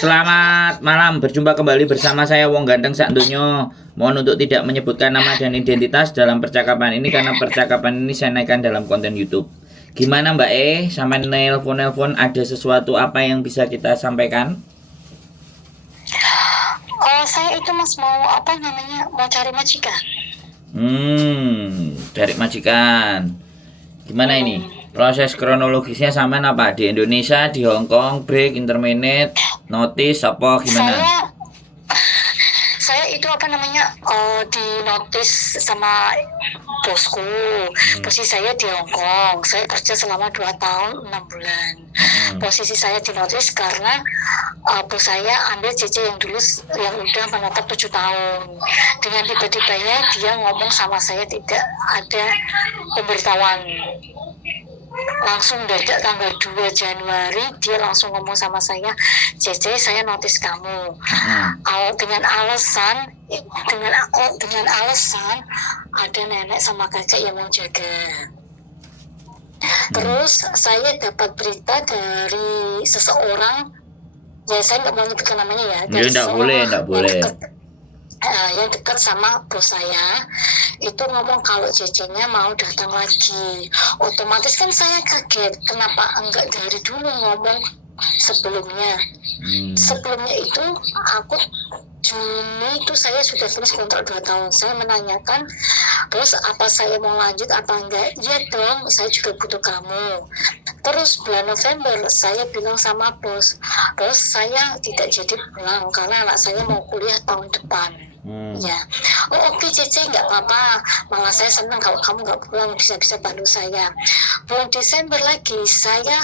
Selamat malam, berjumpa kembali bersama saya Wong Ganteng Sakdonyo. Mohon untuk tidak menyebutkan nama dan identitas dalam percakapan ini karena percakapan ini saya naikkan dalam konten YouTube. Gimana Mbak sampai nelpon ada sesuatu apa yang bisa kita sampaikan? Saya itu Mas mau mau cari majikan. Cari majikan. Gimana ini? Proses kronologisnya sampean apa? Di Indonesia, di Hong Kong, break, intermediate, notice apa gimana? Saya itu di notice sama bosku. Posisi saya di Hong Kong. Saya kerja selama 2 tahun 6 bulan. Posisi saya di notice karena bos saya ambil CC yang udah menetap 7 tahun. Dengan tiba-tibanya dia ngomong sama saya tidak ada pemberitahuan. Langsung dadak tanggal 2 Januari dia langsung ngomong sama saya, CC saya notice kamu. Dengan alasan ada nenek sama kakek yang mau jaga. Terus saya dapat berita dari seseorang, ya saya nggak mau nyebutkan namanya ya. Nggak boleh. Yang dekat sama bos saya itu ngomong kalau CC-nya mau datang lagi. Otomatis kan saya kaget, kenapa enggak dari dulu ngomong sebelumnya. Sebelumnya itu aku Juni itu saya sudah tulis kontrak 2 tahun. Saya menanyakan, bos apa saya mau lanjut apa enggak? Iya dong, saya juga butuh kamu. Terus bulan November saya bilang sama bos saya tidak jadi pulang karena anak saya mau kuliah tahun depan. Ya, oke CC nggak apa-apa, malah saya senang kalau kamu nggak pulang, bisa bantu saya. Bulan Desember lagi saya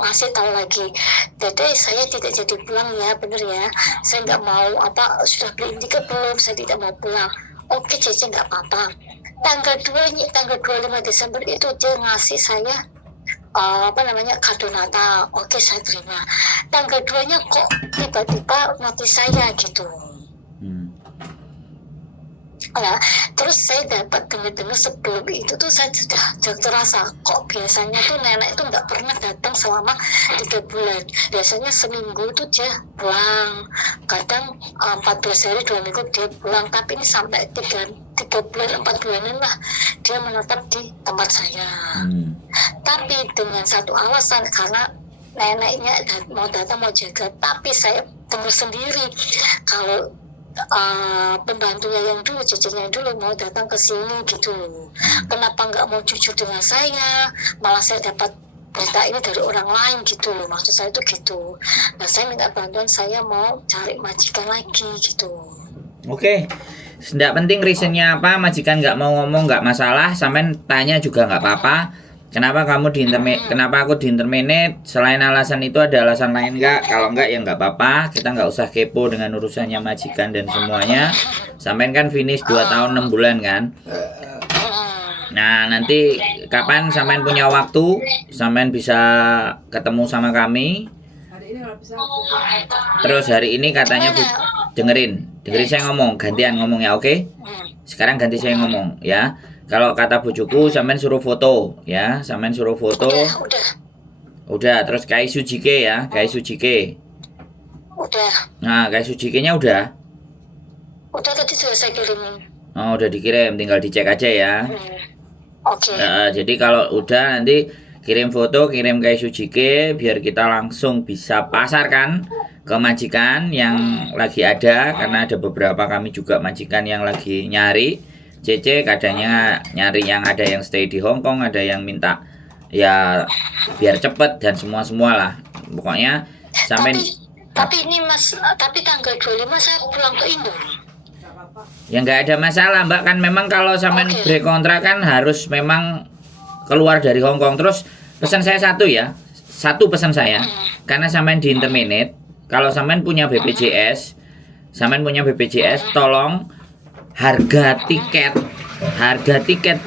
ngasih tahu lagi, Dede saya tidak jadi pulang ya, bener ya, saya nggak mau sudah beli tiket belum, saya tidak mau pulang. Oke CC nggak apa-apa. Tanggal 25 Desember itu dia ngasih saya kado Natal. Oke saya terima. Tanggal 2-nya kok tiba-tiba notis saya gitu. Nah, terus saya dapat dengar sebelum itu tuh saya sudah terasa kok biasanya tuh nenek itu nggak pernah datang selama 3 bulan. Biasanya seminggu tuh dia pulang, kadang 14 hari 2 minggu dia pulang, tapi ini sampai 3 bulan 4 bulanan lah dia menetap di tempat saya. Tapi dengan satu alasan, karena neneknya mau datang mau jaga, tapi saya dengar sendiri kalau pembantunya yang dulu, cicinya yang dulu mau datang ke sini gitu. Kenapa nggak mau jujur dengan saya? Malah saya dapat berita ini dari orang lain gitu loh. Maksud saya itu gitu. Nah saya minta bantuan, saya mau cari majikan lagi gitu. Oke. Tidak penting reasonnya apa, majikan nggak mau ngomong nggak masalah, sampean tanya juga nggak apa-apa. Kenapa kamu kenapa aku di intermediate? Selain alasan itu ada alasan lain nggak? Kalau nggak ya nggak apa-apa. Kita nggak usah kepo dengan urusannya majikan dan semuanya. Sampean kan finish 2 tahun 6 bulan kan? Nah nanti kapan sampean punya waktu, sampean bisa ketemu sama kami. Terus hari ini katanya dengerin saya ngomong, gantian ngomong ya, oke? Sekarang ganti saya ngomong ya. Kalau kata bujuku, sampean suruh foto ya, sampean suruh foto. Udah, terus Kai Sujike ya, Kai Sujike. Udah. Nah, Kai Sujike-nya udah. Udah, tadi sudah saya kirimin. Oh, udah dikirim, tinggal dicek aja ya. Oke. Jadi kalau udah nanti kirim foto, kirim Kai Sujike biar kita langsung bisa pasarkan ke majikan yang lagi ada, karena ada beberapa kami juga majikan yang lagi nyari CC, kadangnya nyari yang ada yang stay di Hong Kong, ada yang minta ya biar cepet dan semua lah. Pokoknya sampai tapi ini Mas, tapi tanggal 25 saya pulang ke Indo. Ya nggak ada masalah Mbak, kan memang kalau sampai break kontrak kan harus memang keluar dari Hong Kong. Terus pesan saya satu pesan saya, karena sampean di intermediate, kalau sampean punya BPJS, tolong harga tiket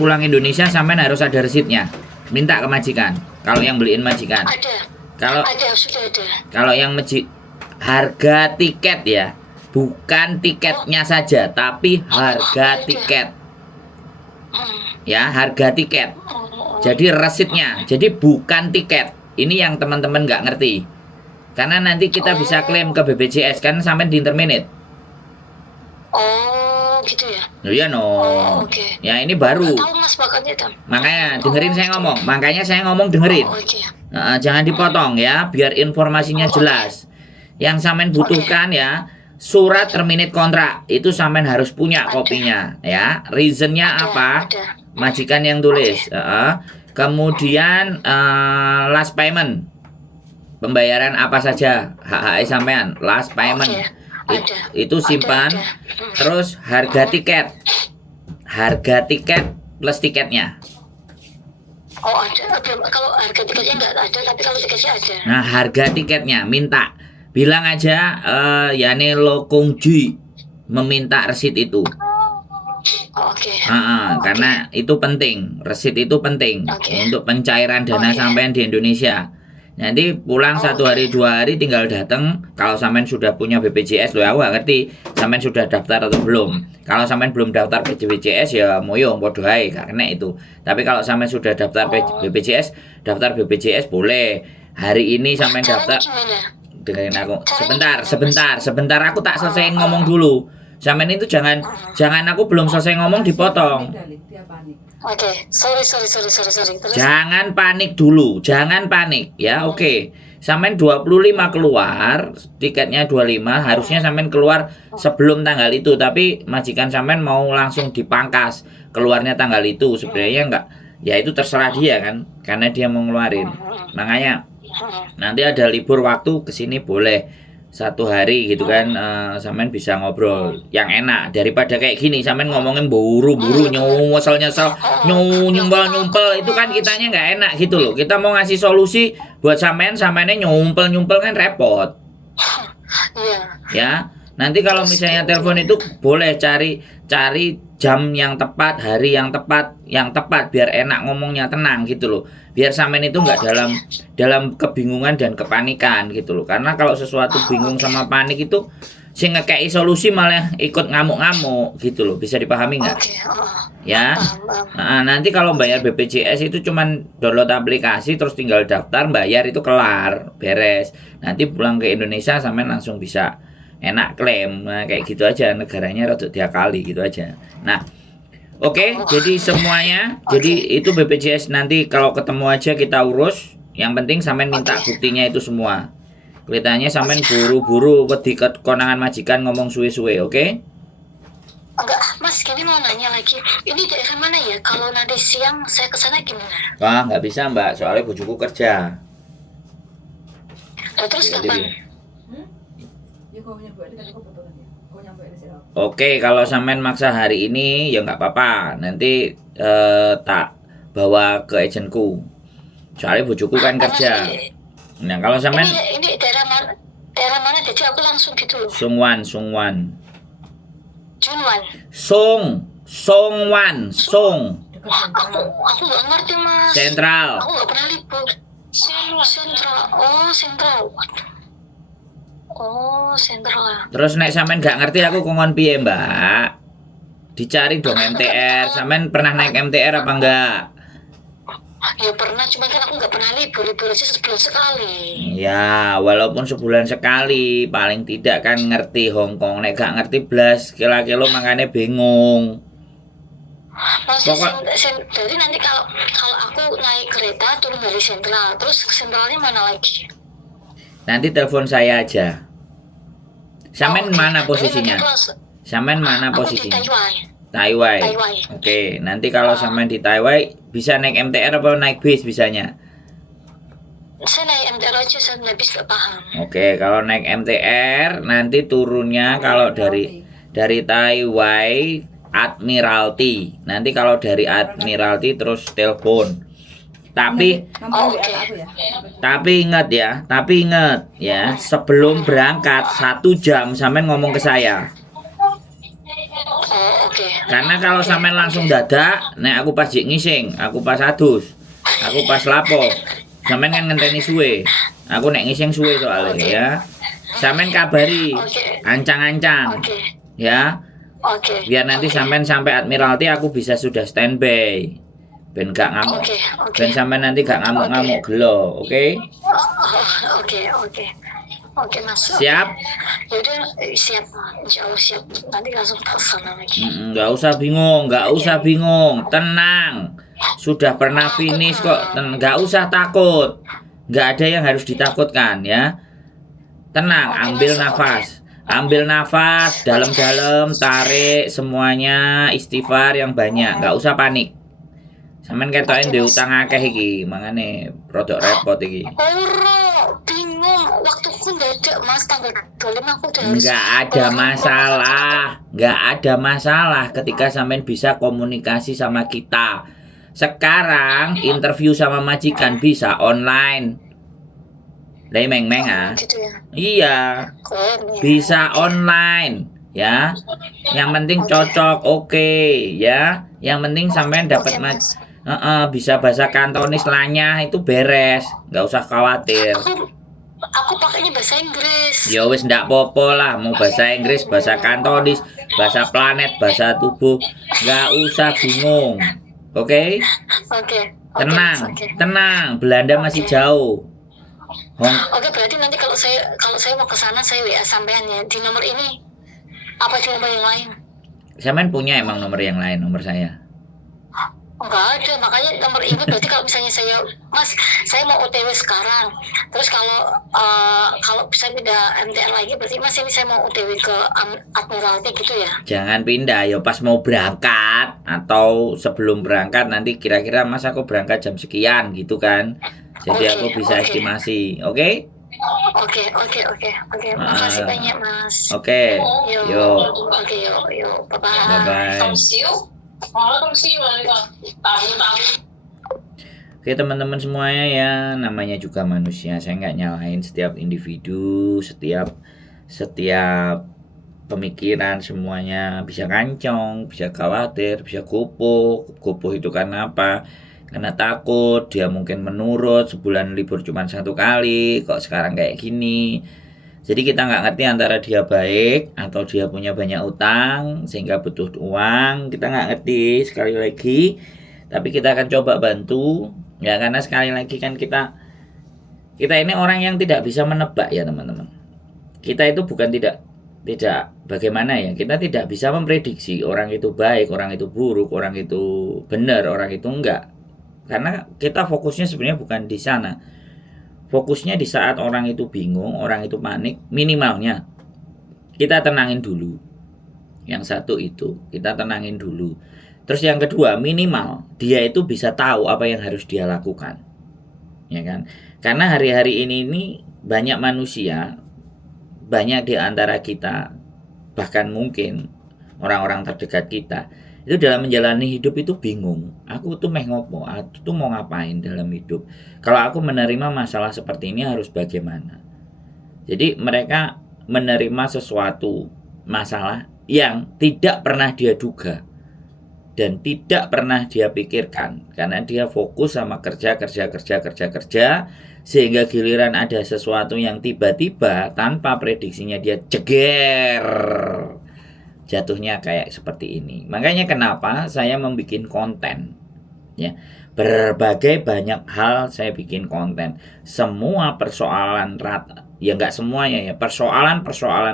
pulang Indonesia sampean harus ada resitnya. Minta ke majikan. Kalau yang beliin majikan. Sudah ada. Kalau yang harga tiket ya, bukan tiketnya saja, tapi harga tiket. Ya, harga tiket. Jadi resitnya. Jadi bukan tiket. Ini yang teman-teman nggak ngerti. Karena nanti kita bisa klaim ke BPJS kan sampai di interminate. Oh, gitu ya. Oh iya no. Oh, oke. Ya ini baru. Tahu Mas makanya Tam. Makanya dengerin saya ngomong. Makanya saya ngomong dengerin. Oh, oke. Jangan dipotong ya, biar informasinya jelas. Yang sampean butuhkan ya, surat terminate kontrak itu sampean harus punya kopinya ya. Reasonnya apa? Ada. Majikan yang tulis. Kemudian last payment. Pembayaran apa saja hak sampean, last payment. Itu simpan. Terus harga tiket. Harga tiket plus tiketnya. Oh ada. Kalau harga tiketnya nggak ada, tapi kalau tiketnya ada. Nah harga tiketnya minta. Bilang aja Yani Lokongji meminta resit itu. Oke. Karena itu penting. Resit itu penting untuk pencairan dana sampean di Indonesia. Nanti pulang 1 hari 2 hari tinggal datang. Kalau sampean sudah punya BPJS loh, aku gak ngerti sampean sudah daftar atau belum. Kalau sampean belum daftar BPJS ya moyong podo ae karena itu. Tapi kalau sampean sudah daftar BPJS, daftar BPJS boleh. Hari ini sampean daftar. Dengerin aku. Sebentar aku tak selesai ngomong dulu. Sampean itu jangan aku belum selesai ngomong dipotong. Oke, sorry. Terus? Jangan panik dulu, jangan panik ya. Oke. Sampean 25 keluar, tiketnya 25, harusnya sampean keluar sebelum tanggal itu, tapi majikan sampean mau langsung dipangkas keluarnya tanggal itu. Sebenarnya enggak. Ya itu terserah dia kan, karena dia mau ngeluarin. Makanya nanti ada libur waktu kesini boleh 1 hari gitu kan, sampean bisa ngobrol yang enak daripada kayak gini sampean ngomongin buru-buru nyesel nyumpel itu kan kitanya nggak enak gitu loh. Kita mau ngasih solusi buat sampeannya nyumpel kan repot. Ya nanti kalau misalnya telepon itu boleh cari jam yang tepat, hari yang tepat biar enak ngomongnya, tenang gitu loh. Biar sampean itu nggak dalam kebingungan dan kepanikan gitu loh. Karena kalau sesuatu bingung sama panik itu sing ngekei solusi malah ikut ngamuk-ngamuk gitu loh. Bisa dipahami nggak? Ya. Nanti kalau bayar BPJS itu cuman download aplikasi terus tinggal daftar, bayar itu kelar, beres. Nanti pulang ke Indonesia sampean langsung bisa enak klaim. Nah, kayak gitu aja, negaranya rada diakali gitu aja. Nah, oke, jadi semuanya, jadi itu BPJS nanti kalau ketemu aja kita urus. Yang penting sampean minta buktinya itu semua. Kelihatannya sampean buru-buru wedi konangan majikan ngomong suwe-suwe, oke? Enggak, Mas, gini mau nanya lagi. Ini daerah mana ya? Kalau nanti siang saya kesana gimana? Wah, nggak bisa Mbak, soalnya bojoku kerja. Terus kapan? Oke, kalau sampean maksa hari ini ya nggak apa-apa. Nanti tak bawa ke agenku. Soalnya bojoku kan kerja. Nah, kalau sampean ini daerah mana? Daerah mana? Jadi aku langsung gitu. Sungwan. Junwan. Songwan. Aku nggak ngerti Mas. Sentral. Aku nggak pernah libur. Sentral. Oh, sentral. Oh, sentral. Terus nek sampean nggak ngerti aku kongon piye, Mbak? Dicari dong MTR. Sampean pernah naik MTR apa enggak? Ya pernah, cuma kan aku nggak pernah libur aja sebulan sekali. Ya, walaupun sebulan sekali, paling tidak kan ngerti Hongkong. Nek gak ngerti blas, kilo makanya bingung. Jadi nanti kalau aku naik kereta turun dari sentral, terus sentralnya mana lagi? Nanti telepon saya aja. Sampean mana posisinya? Sampean mana posisinya? Taiwan. Oke, nanti kalau sampean di Taiwan bisa naik MTR apa naik bis bisanya? Saya naik MTR aja, saya naik bis gak paham. Oke, kalau naik MTR nanti turunnya kalau dari Taiwan Admiralty. Nanti kalau dari Admiralty terus telepon. Tapi ingat ya, sebelum berangkat 1 jam sampean ngomong ke saya. Karena kalau sampean langsung dadak, nek aku pas ngising, aku pas adus, aku pas lapo, sampean kan ngenteni suwe. Aku nek ngising suwe soalnya ya. Sampean kabari, ancang-ancang. Ya. Biar nanti sampean sampai Admiralty aku bisa sudah standby. Ben gak ngamuk. Ben sampean nanti gak ngamuk-ngamuk gelo, oke? Oke. Oke Mas. Siap? Yaudah, siap. Insya Allah siap. Nanti langsung telepon lagi. Nggak usah bingung, nggak usah bingung, tenang. Sudah pernah finish kok, nggak usah takut. Nggak ada yang harus ditakutkan ya. Tenang, Oke, ambil Mas. nafas. Ambil nafas dalam-dalam, tarik semuanya, istighfar yang banyak, nggak usah panik. Sampeyan ketoken Oke, ndek Mas. utang akeh iki, mangane rodok repot iki. Ora, bingung. Waktuku dadak Mas, tanggal 25 aku udah harus Nggak ada masalah, nggak ada masalah ketika sampean bisa komunikasi sama kita. Sekarang interview sama majikan bisa online. Meng ah. gitu ya. Iya, Keren ya. bisa online ya. Yang penting cocok, oke ya. Yang penting sampean dapat Oke, Mas. bisa bahasa Kantonis lanyah itu beres, nggak usah khawatir. Aku pakainya bahasa Inggris. Ya wis ndak popo lah, mau bahasa Inggris, bahasa Kantonis, bahasa planet, bahasa tubuh, nggak usah bingung. Oke? Oke. Tenang, Mas, oke. tenang. Belanda masih jauh. Oke, berarti nanti kalau saya mau ke sana saya WA sampean ya di nomor ini apa di nomor yang lain? Sampean punya emang nomor yang lain, nomor saya? Enggak ada, makanya nomor ini berarti kalau misalnya Mas, saya mau OTW sekarang. Terus kalau saya pindah MTR lagi berarti Mas ini saya mau OTW ke Admiralty gitu ya? Jangan pindah, ya pas mau berangkat atau sebelum berangkat nanti kira-kira Mas aku berangkat jam sekian gitu kan. Jadi aku bisa estimasi, oke? Oke. Makasih banyak Mas. Oke. Yo. Oke, yuk. Bye-bye. Bye-bye. Oke teman-teman semuanya ya, namanya juga manusia. Saya nggak nyalain setiap individu, setiap pemikiran semuanya bisa kancong, bisa khawatir, bisa kupuh. Kupuh itu karena apa? Karena takut, dia mungkin menurut, sebulan libur cuma 1 kali, kok sekarang kayak gini. Jadi kita nggak ngerti antara dia baik atau dia punya banyak utang sehingga butuh uang. Kita nggak ngerti sekali lagi. Tapi kita akan coba bantu ya, karena sekali lagi kan kita ini orang yang tidak bisa menebak ya teman-teman. Kita itu bukan tidak bagaimana ya, kita tidak bisa memprediksi orang itu baik, orang itu buruk, orang itu benar, orang itu enggak. Karena kita fokusnya sebenarnya bukan di sana. Fokusnya di saat orang itu bingung, orang itu panik, minimalnya kita tenangin dulu. Yang satu itu, kita tenangin dulu. Terus yang kedua, minimal dia itu bisa tahu apa yang harus dia lakukan. Ya kan? Karena hari-hari ini banyak manusia, banyak di antara kita, bahkan mungkin orang-orang terdekat kita, itu dalam menjalani hidup itu bingung. Aku tuh ngopo, aku tuh mau ngapain dalam hidup. Kalau aku menerima masalah seperti ini harus bagaimana. Jadi mereka menerima sesuatu masalah yang tidak pernah dia duga dan tidak pernah dia pikirkan, karena dia fokus sama kerja sehingga giliran ada sesuatu yang tiba-tiba tanpa prediksinya dia jeger, jatuhnya kayak seperti ini. Makanya kenapa saya membuat konten ya, berbagai banyak hal saya bikin konten. Semua persoalan ya nggak semuanya ya, persoalan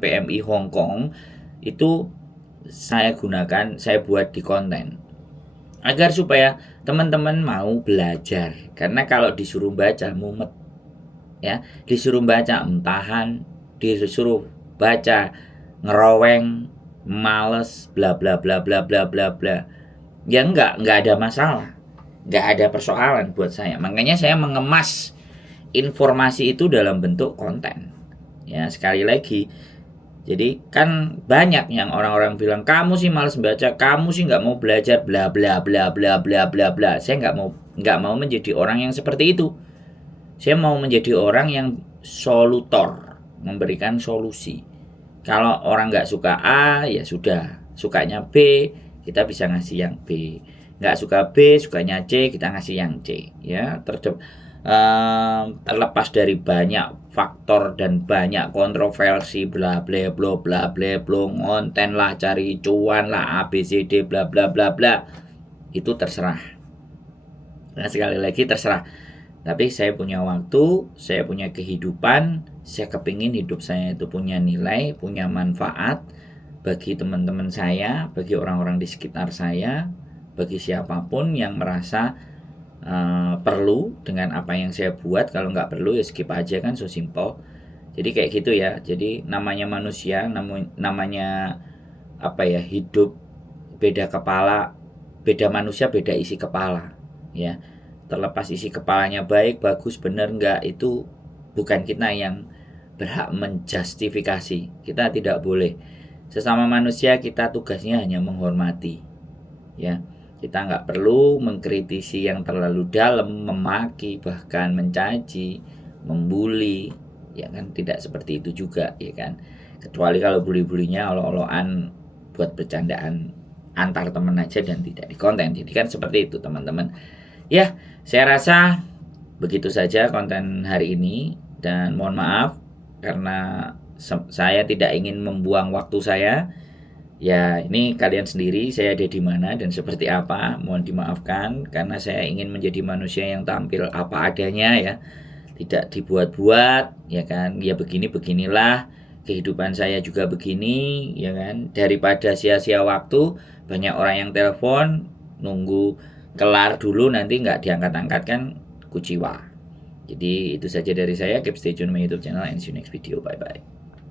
PMI Hong Kong itu saya buat di konten agar supaya teman-teman mau belajar. Karena kalau disuruh baca mumet ya, disuruh baca entahan, disuruh baca ngeroweng, males, bla bla bla bla bla bla bla, ya nggak ada masalah, nggak ada persoalan buat saya. Makanya saya mengemas informasi itu dalam bentuk konten ya. Sekali lagi, jadi kan banyak yang orang-orang bilang kamu sih malas baca, kamu sih nggak mau belajar, bla bla bla bla bla bla bla. Saya nggak mau menjadi orang yang seperti itu. Saya mau menjadi orang yang solutor, memberikan solusi. Kalau orang nggak suka A, ya sudah, sukanya B, kita bisa ngasih yang B. Nggak suka B, sukanya C, kita ngasih yang C. Ya, terlepas dari banyak faktor dan banyak kontroversi, bla bla bla bla bla bla, konten lah, cari cuan lah, ABCD bla bla bla bla, itu terserah. Nah sekali lagi terserah. Tapi saya punya waktu, saya punya kehidupan, saya kepingin hidup saya itu punya nilai, punya manfaat bagi teman-teman saya, bagi orang-orang di sekitar saya, bagi siapapun yang merasa perlu dengan apa yang saya buat. Kalau nggak perlu ya skip aja, kan, so simple. Jadi kayak gitu ya. Jadi namanya manusia, namanya apa ya, hidup beda kepala, beda manusia beda isi kepala ya. Terlepas isi kepalanya baik, bagus, benar enggak, itu bukan kita yang berhak menjustifikasi. Kita tidak boleh. Sesama manusia kita tugasnya hanya menghormati ya. Kita nggak perlu mengkritisi yang terlalu dalam, memaki, bahkan mencaci, membuli, ya kan, tidak seperti itu juga, ya kan. Kecuali kalau bully-bulinya olo-oloan buat bercandaan antar teman aja dan tidak di konten. Jadi kan seperti itu, teman-teman. Ya, saya rasa begitu saja konten hari ini, dan mohon maaf karena saya tidak ingin membuang waktu saya. Ya, ini kalian sendiri saya ada di mana dan seperti apa. Mohon dimaafkan karena saya ingin menjadi manusia yang tampil apa adanya ya. Tidak dibuat-buat, ya kan. Ya beginilah kehidupan saya juga begini, ya kan. Daripada sia-sia waktu, banyak orang yang telepon nunggu kelar dulu nanti nggak diangkat-angkat, kan kuciwa. Jadi itu saja dari saya. Keep stay tune my YouTube channel and see you next video. Bye bye.